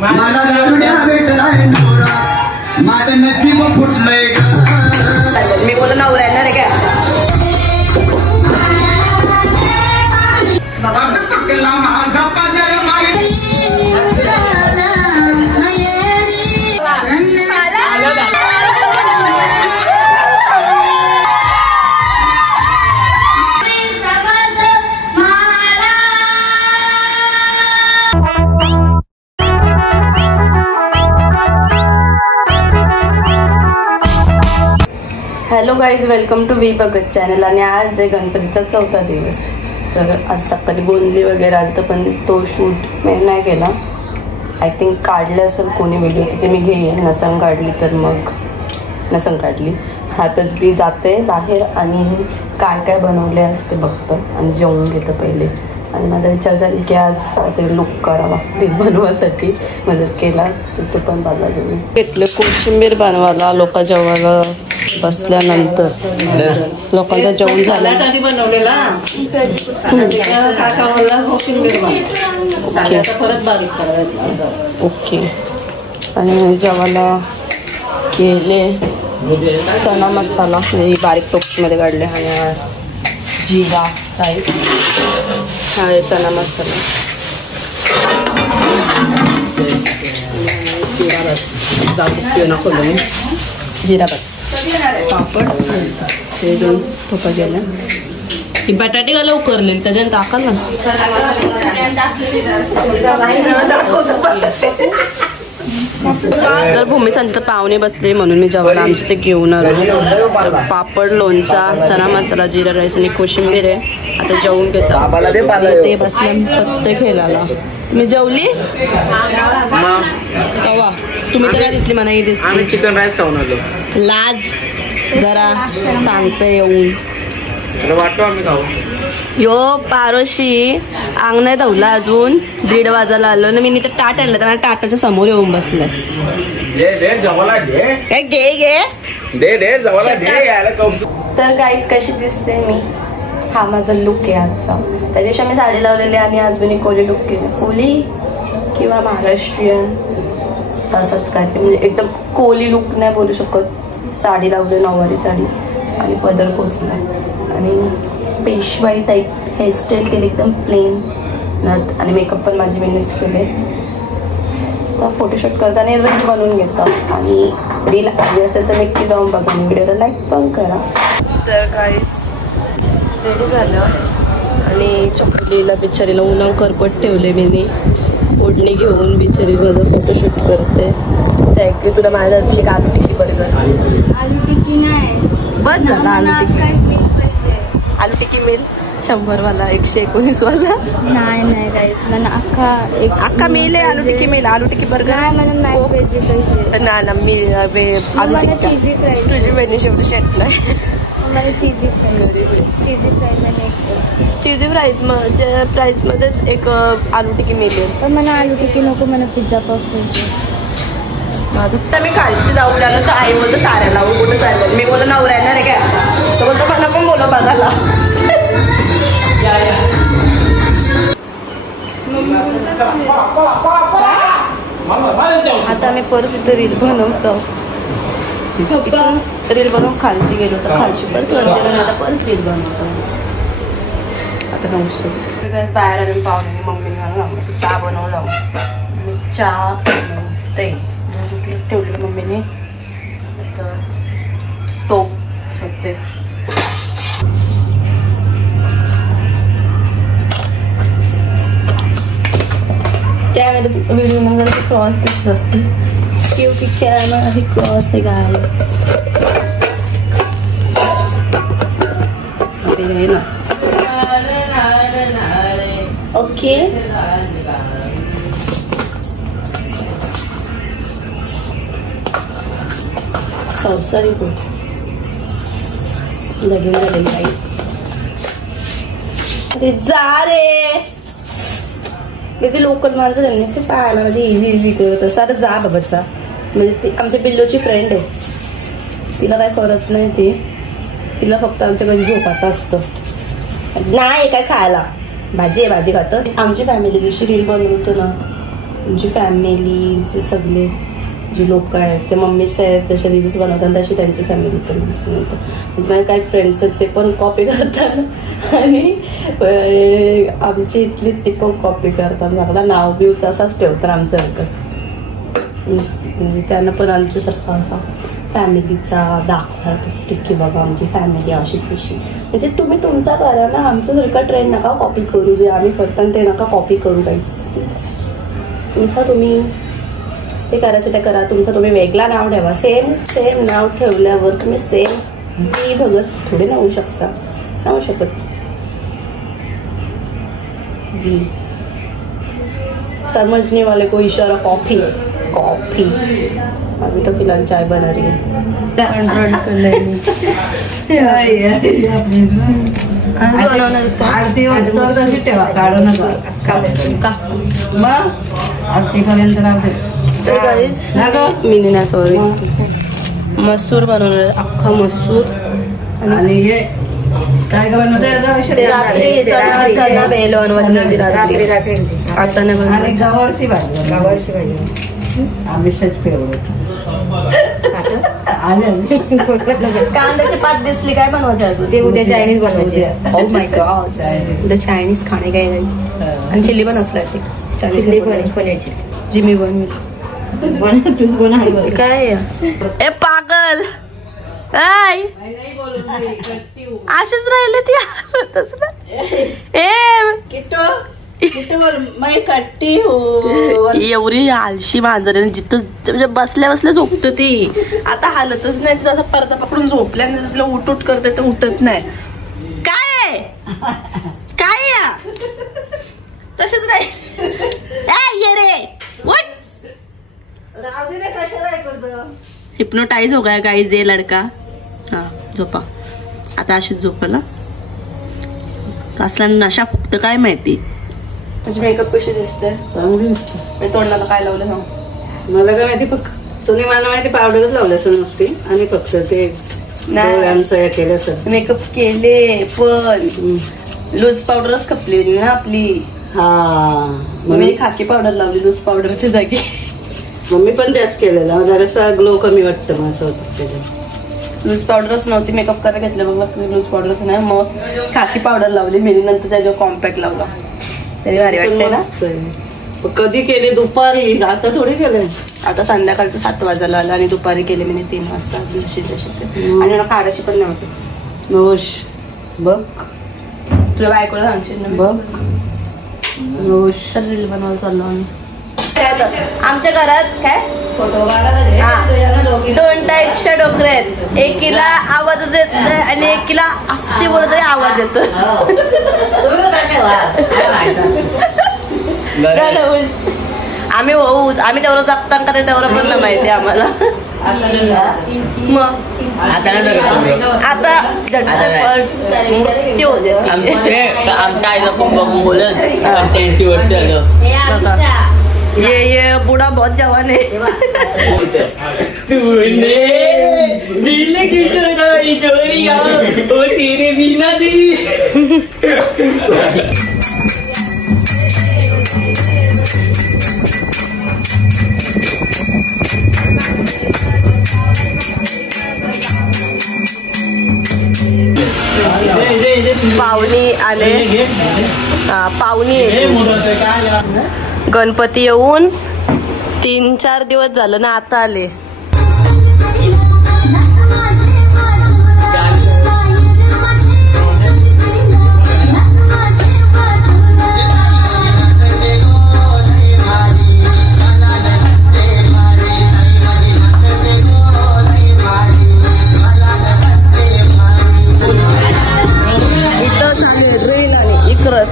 मला दारुड्या भेटलाय नवरा, माझं नशीब फुटलंय. मी बोल नवरा येणार आहे काय? हॅलो गाईज, वेलकम टू वी बघत चॅनल. आणि आज आहे गणपतीचा 4था दिवस. तर आज सकाळी गोंदी वगैरे आलं पण तो शूट मी नाही केला. आय थिंक काढलं असेल कोणी व्हिडिओ की ते मी घेईन. नसन काढली तर मग नसन काढली. हा तर मी जाते बाहेर आणि काय काय बनवले असते बघतं आणि जेवून घेतं पहिले. आणि माझा विचार झाली की आज ते लुक करावा ते बनवासाठी. मग जर केला तर तो पण बाजार घेऊन घेतलं. कोशिंबीर बनवायला लोक जेवायला बसल्यानंतर लोकांचं जेवण झालं. ओके. आणि जेवायला केले चना मसाला म्हणजे बारीक टोपमध्ये काढले. आणि जिरा राईस, हा चना मसाला, जिरा भात दाबून खोल मी जिरा भात, पापड, हे दोन ठोका गेल्या. ही बटाटे घाला उकरले त्याच्यात टाकाल ना. तर भूमी संचित पाहुणे बसले म्हणून मी जेवायला आमचे ते घेऊन आलो. पापड, लोणचा, चना मसाला, जिरा राईस आणि कोशिंबीर आहे. आता जेवून घेतो ते बसल्या पत्ते खेळायला. तुम्ही जेवली कवा? तुम्ही तर काय दिसली म्हणा दिसली. आम्ही चिकन राईस खाऊन आलो. लाज जरा सांगते येऊन वाटतो आम्ही खाऊ. यो पारोशी अंग नाही धावला अजून. 1:30 वाजायला आलो ना. मी तर टाट आणलं तर टाटाच्या समोर येऊन बसलाय. काय घे घे तर गाईज कशी दिसते मी. हा माझा लुक आहे आजचा. त्या दिवशी आम्ही साडी लावलेली आणि आज मी कोली लुक केली. कोली किंवा महाराष्ट्रीयन तसंच काय ते म्हणजे एकदम कोली लुक नाही बोलू शकत. साडी लावली, नऊवारी साडी आणि पदर पोचलाय आणि पेशवाई टाईप हेअरस्टाईल केली एकदम प्लेन नथ. आणि मेकअप पण माझी मीच केले. तर फोटोशूट करताना रील बनवून घेतो. आणि रील हवी असेल तर नक्की जाऊन बघा आणि व्हिडिओला लाईक पण करा. तर गाईज रेडी झालं आणि चॉकलेटला बिचारीला उन्हा करपट ठेवले मी. ओढणी घेऊन बिचारी माझं फोटोशूट करते. तर ॲक्च्युली तुला माझ्या दिवशी आलू टिक्की बर्गर. आलू टिक्की नाही बस झाला. आलू टिक्की मिळेल 100 वाला, 119 वाला नाही गाईस. मला अख्खा मिळेल आलू टिक्की मिळेल. आलू टिक्की बर्गर नाही मला मॅक वेजी पाहिजे. ना मी आलू टिक्की चीजी फ्राय. तुझी बहिणी शेवटी शेट नाही. मला चीजी फ्राईज आणि चीजी प्राईज मध्येच एक आलू टिक्की मिळेल. पण मला आलू टिक्की नको, मला पिझ्झा पफ पाहिजे. माझं तर मी खालची जाऊ लागलं तर आई बोलतो साऱ्या लावू कुठं चाललं. मी बोलतो नवरा येणार आहे काय तर बोलतो मला पण बोलो बघायला. आता मी परत इथं रील बनवतो. रील बनवून खालची गेलो तर खालची परत परत रील बनवतो. आता नव्हतं बाहेर आले पाहुणे मम्मीने चहा बनवला. मी चहा बनवते ठेवलेलं मम्मीने. टोप शकते त्यावेळेला व्हिडिओ मध्ये क्रॉस दिसत असते क्योंकि कॅमेरा ही क्रॉस आहे गाइस. ना ओके संसारी को लगेच झालेली आई. अरे जा रे. जे लोकल माणसं त्यांनीच ते पाहायला म्हणजे इव्ही करत असतं. आता जा बाबाचा. म्हणजे ती आमच्या बिल्लोची फ्रेंड आहे. तिला काय करत नाही ते. तिला फक्त आमच्या घरी झोपाचं असतं. नाही काय खायला भाजी आहे भाजी खातं. आमची फॅमिली जशी रील बनवतो ना आमची फॅमिलीचे सगळे जे लोक आहेत ते मम्मीच आहेत जसे रील्स बनवतात तशी त्यांची फॅमिली पण रील्स बनवतात. म्हणजे माझे काही फ्रेंड्स आहेत ते पण कॉपी करतात आणि आमची इथली ती पण कॉपी करतात. आपला नाव बिव तसाच ठेवतात आमच्यासारखंच. त्यांना पण आमच्यासारखा असा फॅमिलीचा दाखला की बाबा आमची फॅमिली अशी तशी. म्हणजे तुम्ही तुमचा करा ना, आमच्यासारखा ट्रेंड नका कॉपी करू. जे आम्ही करतो ते नका कॉपी करू काहीच. तुमचा तुम्ही ते करायचं ते करा. तुमचं तुम्ही वेगळा नाव ठेवा. सेम नाव ठेवल्यावर तुम्ही सेम मी बघत थोडे नावू शकता. नावू शकत. वी समझने वाले को इशारा कॉफी. अभी तो फिलहाल चाय बना रही है. आरती तशी ठेवा, काढू नका. मग आरतीपर्यंत राहते. मी नाही सॉरी. मसूर बनवणार, अख्खा मसूर. आणि हे काय बनवते रात्री चना बेल बनवायची रात्री. आता नाही बनवत. आणि गवारची भाजी. आमिषच फेवरेट. कांद्याची पात दिसली. काय बनवायचं अजून? ते उद्या चायनीज बनवायचे. ओ माय गॉड, उद्या चायनीज खाणे काय आणि चिल्ली पण असलाय. ते चिल्ली पनीरची जी मी बनवेल. तूच बनव. काय ए पागल असेच राहिले ती. एवढी आळशी मांजर जिथं म्हणजे बसल्या बसल्या झोपत ती. आता हालतच नाही. जसं परदा पकडून झोपल्याने तिला उठ करते तर उठत नाही. काय तसेच नाही. ये रे उठ. हिप्नोटाइज हो गया गाइस ये लड़का. हा झोपा आता. अशीच झोपला. असला नशा फक्त काय माहिती. माझी मेकअप कशी दिसते? चांगली दिसते. मी तोंडाला काय लावलं सांग. मला काय माहिती. फक्त तुम्ही मला माहिती पावडरच लावलं असं नसते. आणि फक्त ते डोळ्यांचं हे केलं सर. मेकअप केले पण लूज पावडरच खपली ना आपली. हा मी खाकी पावडर लावली लूज पावडरच्या जागी. मम्मी पण त्याच केलेला. जरासा ग्लो कमी वाटतं मग असं होतं त्याच्यात. लूज पावडरच नव्हती. मेकअप करायला घेतलं बघ लूज पावडरच नाही. मग खाकी पावडर लावली मी. नंतर त्याच्यावर कॉम्पॅक्ट लावला. तरी भारी वाटते ना. कधी केले? दुपारी. आता थोडी केले. आता संध्याकाळचं 7 वाजायला आलं आणि दुपारी केले मी 3 वाजता. आणि मला काढायची पण नव्हती. नवश बघ. तुझ्या बायकोला सांगशील ना. बघ नवश. रील बनवायला चाललो आम्ही. आमच्या घरात काय 2 टाईपच्या डोकऱ्या आहेत. एकीला आवाजच येत नाही आणि एकीला अस्ती बोलत तरी आवाज येतो. आम्ही होऊच. आम्ही तेवढं जगता का तेवढं पण नाही माहिती आम्हाला. मग आता मृत्यू होते. आमच्या आईला पण बघून बोलत 85 वर्ष आलं. ये बूढ़ा बहुत जवान है. तूने दिल की चुराई चोरिया ओ तेरे बिना दिल. पाहुणे आले. पाहुणे गणपती येऊन 3-4 दिवस झालं ना. आता आले.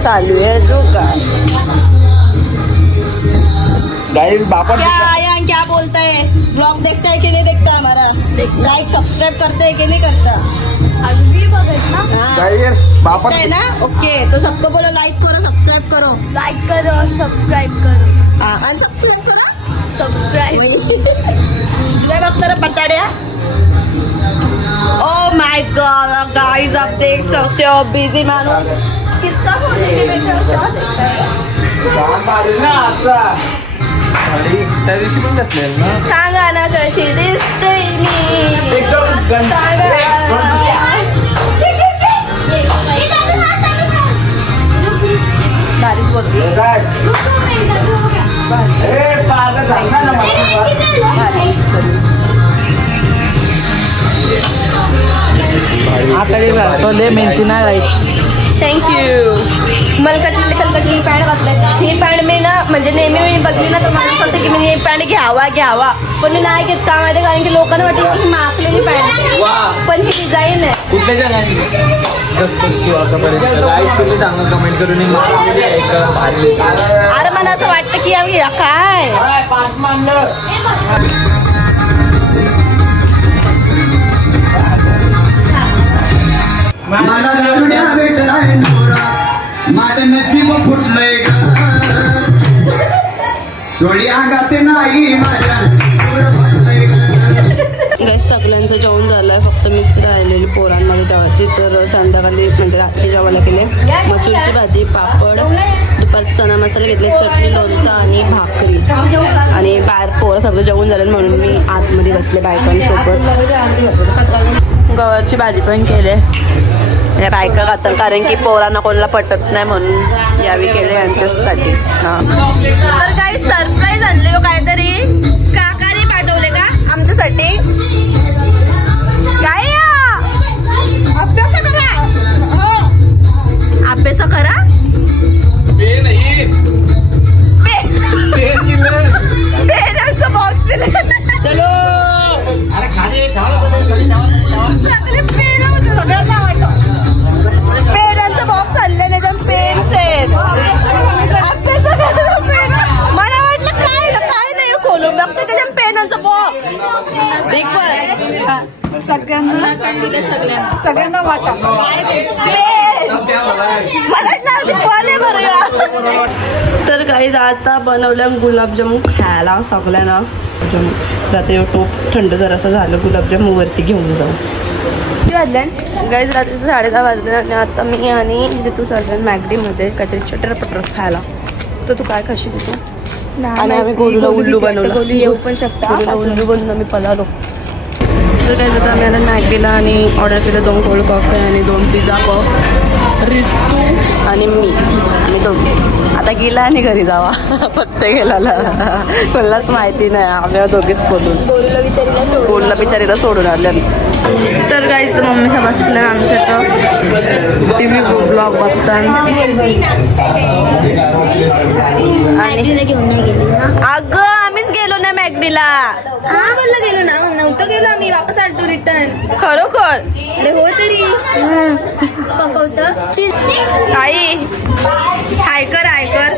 चालू है जो का क्या बोलता है. ब्लॉग देखता है कि नहीं देखता हमारा. लाइक सब्सक्राइब करते है कि नहीं करता. अभी बघत ना. है ना. ओके तो सबको बोलो लाइक करो सब्सक्राइब करो. लाइक करो और सब्सक्राइब करो. अनसब्सक्राइब करो. सब्सक्राइब. तुला बघता पटाड्या. ओ माय गॉड गाइस आप देख सकते हो बिजी माणूस कितना त्या दिवशी पण घातलेलं ना. सांगा ना कशी दिसते मी. बारीक बोलते. आता मेहनती नाही राहायची. थँक्यू. मला कटलेली पॅन्ट घातलाय. ही पॅन्ट मी ना म्हणजे नेहमी मी बघली ना तर मला असं वाटतं की मी ही पॅन्ट घ्यावा पण मी नाही घेत. का माहिती कारण की लोकांना वाटतं की ही मापलेली पॅन्ट पण ही डिझाईन आहे. कुठल्या जणांनी तुम्ही सांगा कमेंट करून. अरे मला असं वाटतं की काय मला दारुड्या भेटलाय नवरा, माझं नशीब फुटलंय जोडी आगाते नाही माझ्या. सगळ्यांचं जेवण झालंय. फक्त मीच राहिलेली पोरांमध्ये जेवायची. तर संध्याकाळी म्हणजे रात्री जेवायला केले मसूरची भाजी, पापड, दुपारचे चणा मसाले घेतले, चटणी, लोणचं आणि भाकरी. आणि बाहेर पोरं सगळं जेवण झालं म्हणून मी आतमध्ये बसले बायकांसोबत. गव्हाची भाजी पण केले. बायका खातर कारण की पोरांना कोणाला पटत नाही म्हणून यावी केले यांच्यासाठी. तर काही सरप्राईज आणले हो काहीतरी. काकाने पाठवले का आमच्यासाठी. काय अभ्यास करा. पेनांचं बॉक्स दिले. पेनांचं बॉक्स आणले नाही तर पेन्स आहेत. मला वाटलं काय नाही खोलून बघते त्याच्या पेनांचं बॉक्स. सगळ्यांना वाटा तर काही आता बनवल्या गुलाबजामुन खायला सगळ्यांना. रात्री टोप थंड जरासं झालं गुलाबजामुन वरती घेऊन जाऊ. गाईज रात्रीचं 10:30 वाजले आणि आता मी आणि तू चाललो मॅगडीमध्ये काहीतरी चटरपटर खायला. तर तू काय खाशील तू. आणि आम्ही गोलूला उल्लू बनवलं. येऊ पण शकता. उल्लू बनवून आम्ही पळालो. तर काय जातं आम्ही आता मॅगडीला आणि ऑर्डर केलं 2 कोल्ड कॉफी आणि 2 पिझ्झा कप. रितू आणि मी दोघी आता गेला आणि घरी जावा. फक्त गेला कोणालाच माहिती नाही. आम्ही दोघीच बोलून गोलूला बिचारीला सोडून आल्या. तर काही तर मम्मीचा बसल्या आमच्या तर TV ब्लॉग बघतात. अगं आम्हीच गेलो ना मॅगडीला. गेलो ना नव्हतं गेलो आम्ही वापस आलतो रिटर्न. खरोखर हो तरी पकवत आई हाय कर हाय काय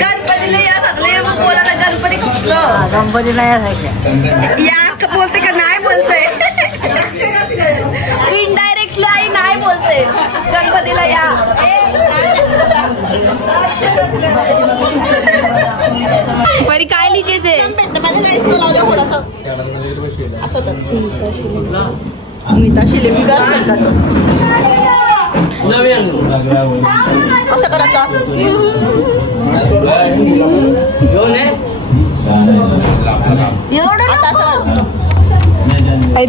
गणपतीला या सगळे बोलायला. गणपती खुपलं. गणपतीला या बोलते का नाही बोलते. इनडायरेक्टली आई नाही बोलते गणपतीला या. परी काय लिकेज आहे. मीता शिलेमी असं असं कर असं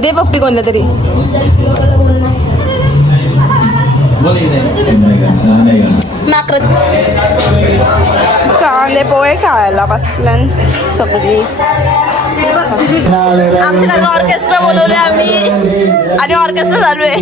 दे पप्पी कोणला तरी. कांदे पोहे खायला बसल्यान सगळी. आमच्या ऑर्केस्ट्रा बोलवले आम्ही आणि ऑर्केस्ट्रा चालू आहे.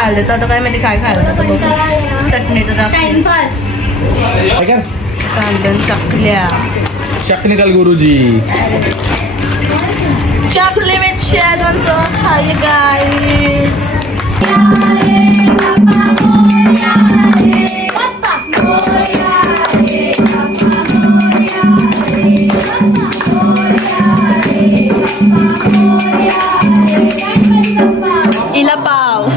खायला देतो. आता काय माहिती काय खायला देतो बघू. चटणी तर कांदन चकल्या चटणी काल गुरुजी चकली with Schezwan sauce. Hi guys. इला पाव.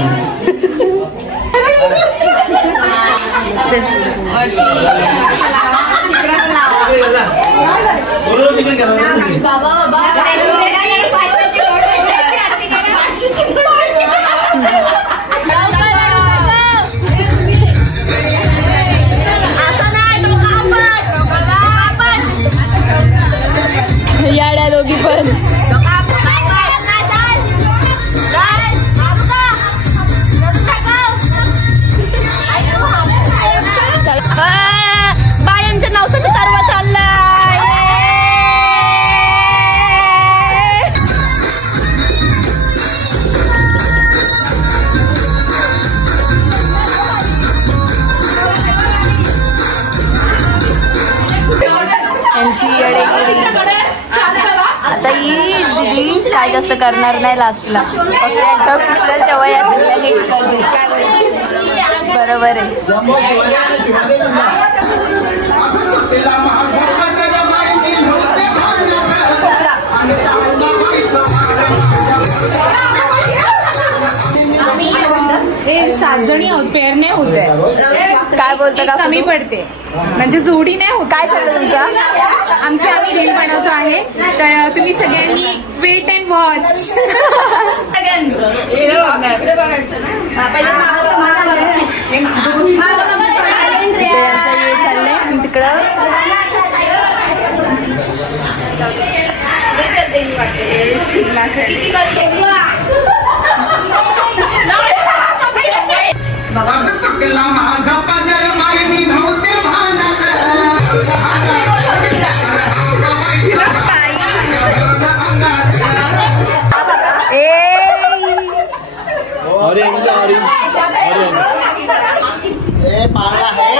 याड्या दोघी पण. बायांच्या नवसाचा सर्व चाललाय. यांची आता ही दिदी काय जास्त करणार नाही लास्टला. फक्त यांच्यावर पिस्तल तेव्हा या सगळ्या नीट करतील. काय बोलायचं बरोबर आहे. हे 7 जणी पेअर नाही होत आहे. काय बोलतं का कमी पडते म्हणजे जोडी नाही होत. काय चाललं तुमचं? आमची आम्ही रील बनवतो आहे तर तुम्ही सगळ्यांनी वेट अँड वॉच. तिकडं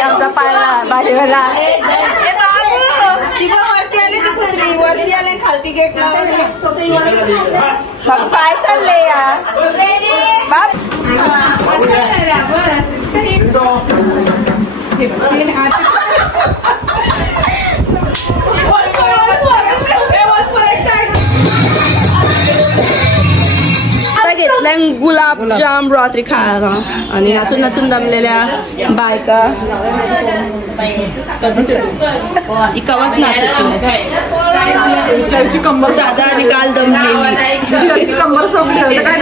आमचा पाळणा भाजीवाला. वरती आले ती कुत्री वरती आले खालती गेट काय चाललंय यार बाप. घेतलाय गुलाबजाम रात्री खायला आणि नाचून नाचून दमलेल्या बायका. कवाच नाचत कंबर दादा आणि काल दमलेली कंबर सोपली होती काय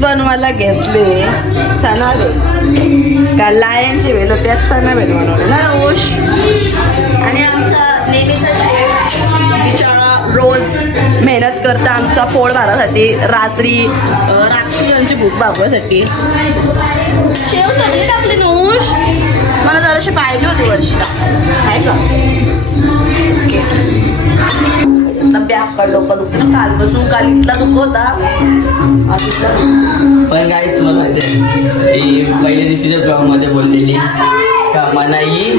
बनवायला घेतले चना वेल का लायांची वेल त्यात चना वेल बनवले ना ओश. आणि आमचा नेहमीचा शेफ बिचारा रोज मेहनत करता आमचा पोट भरासाठी रात्री राक्षसांची भूक भागवायसाठी. शेव सगळी टाकली नोश. मला जराशी पाहिजे होती वर्षीला आहे का. बॅग डोकं दुखतं कालपासून. काल इथला दुखवता पण गाईस तुम्हाला माहिती आहे ही पहिल्या दिवशीच्या ब्लॉग मध्ये बोललेली का मनाई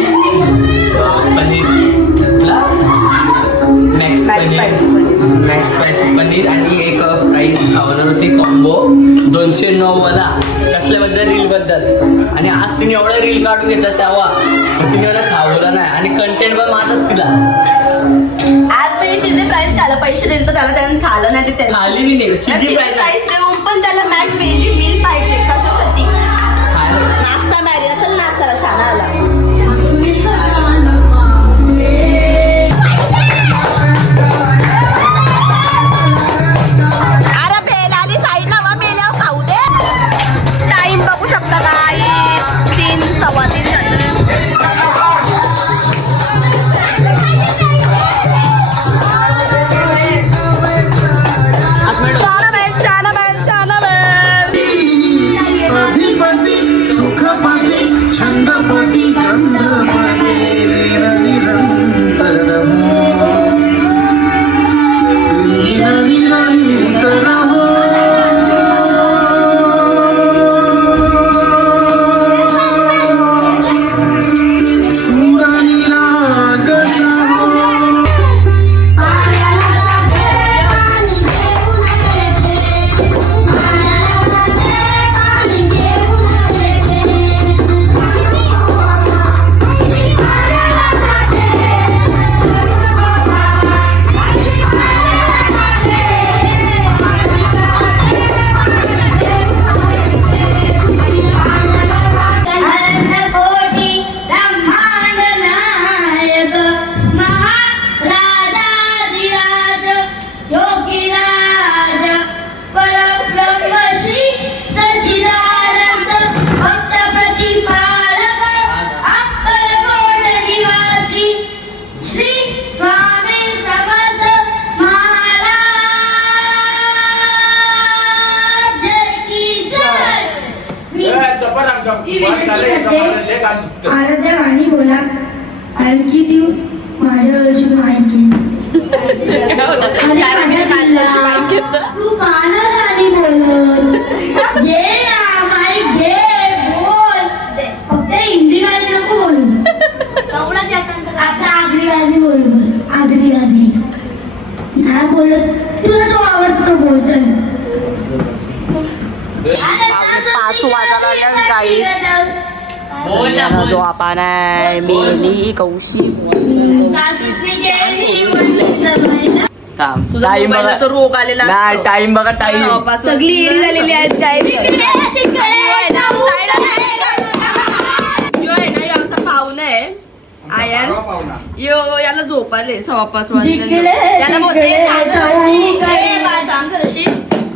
paneer max paneer max spicy paneer आणि एक फ्राईज खावणार होती कॉम्बो 209 वाला कसल्याबद्दल रील बद्दल. आणि आज तिने एवढा रील काढून घेतला तेव्हा तिने मला खावलं नाही आणि कंटेंट पण मातच तिला. आज मी चिझी प्राईस खायला पैसे दिले तर त्यानं खाल्लं नाही ते खाली बी नाही चिझी प्राईस देऊन पण त्याला मॅक्स व्हेज मील पाहिजे कशासाठी. नाश्ता मॅरिया चल नाश्ता शाळा आला. आराध्या गाणी बोला आणखी ती माझ्या वेळेची माहिती तू गाणं गाणी बोल घे ना माई घे बोल फक्त हिंदी गाणी नको बोलू आता आगरी गाणी बोल आगरी गाणी नाही बोलत तुला जो आवडतो तो बोल. चल 5 वाजायला जाईल. जो आपण मेली कौशी टाइम बघा तो रोग आलेला नाही. टाइम बघा टाइम सगळी एडी झालेली आहेत काय. पाहुणा आहे आयन यो याला झोपाले 5:15 वाजले. याला बोलते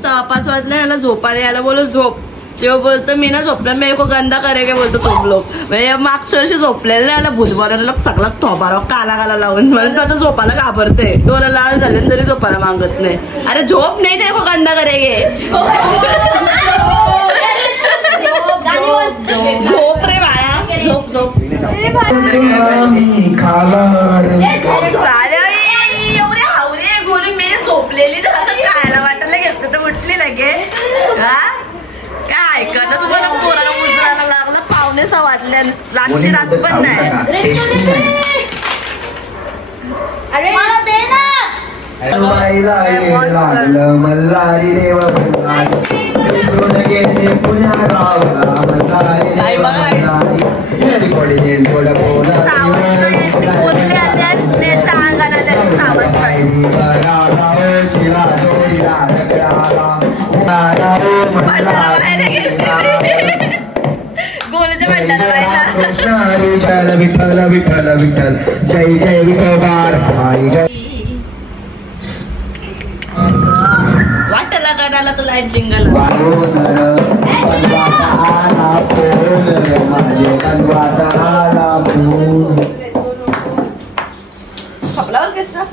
5:15 वाजले याला झोपाले. याला बोलो झोप. जेव्हा बोलतो मी ना झोपला मेरे को गंदा करेगे बोलतो तुम लोग. म्हणजे मागच्या वर्षी झोपलेलं याला भुजबळाला सगळा थोबारा काला काला लावून म्हणून तो आता झोपायला घाबरते. डोळा लाल झाले तरी झोपायला मागत नाही. अरे झोप नाही ते को गंदा करेगे. झोप रे बाळा झोप झोप. एवढे हावरे गोळी मी झोपलेली ना आता खायला वाटायला घेतलं तर उठली लगे. हा काय ऐकणं तुम्हाला पोराला उजरायला लागलं. 5:15 वाजल्या रातची रात पण नाही. अरे मला दे ना. लागलं मल्हारी देव गेले पुण्या गावाला मल्हारी विठ्ठल विठ्ठल विठ्ठल जय जय विठोबार वाटला काढायला तो लाईट जिंगल माझे कलवाचा आला ऑर्केस्ट्रा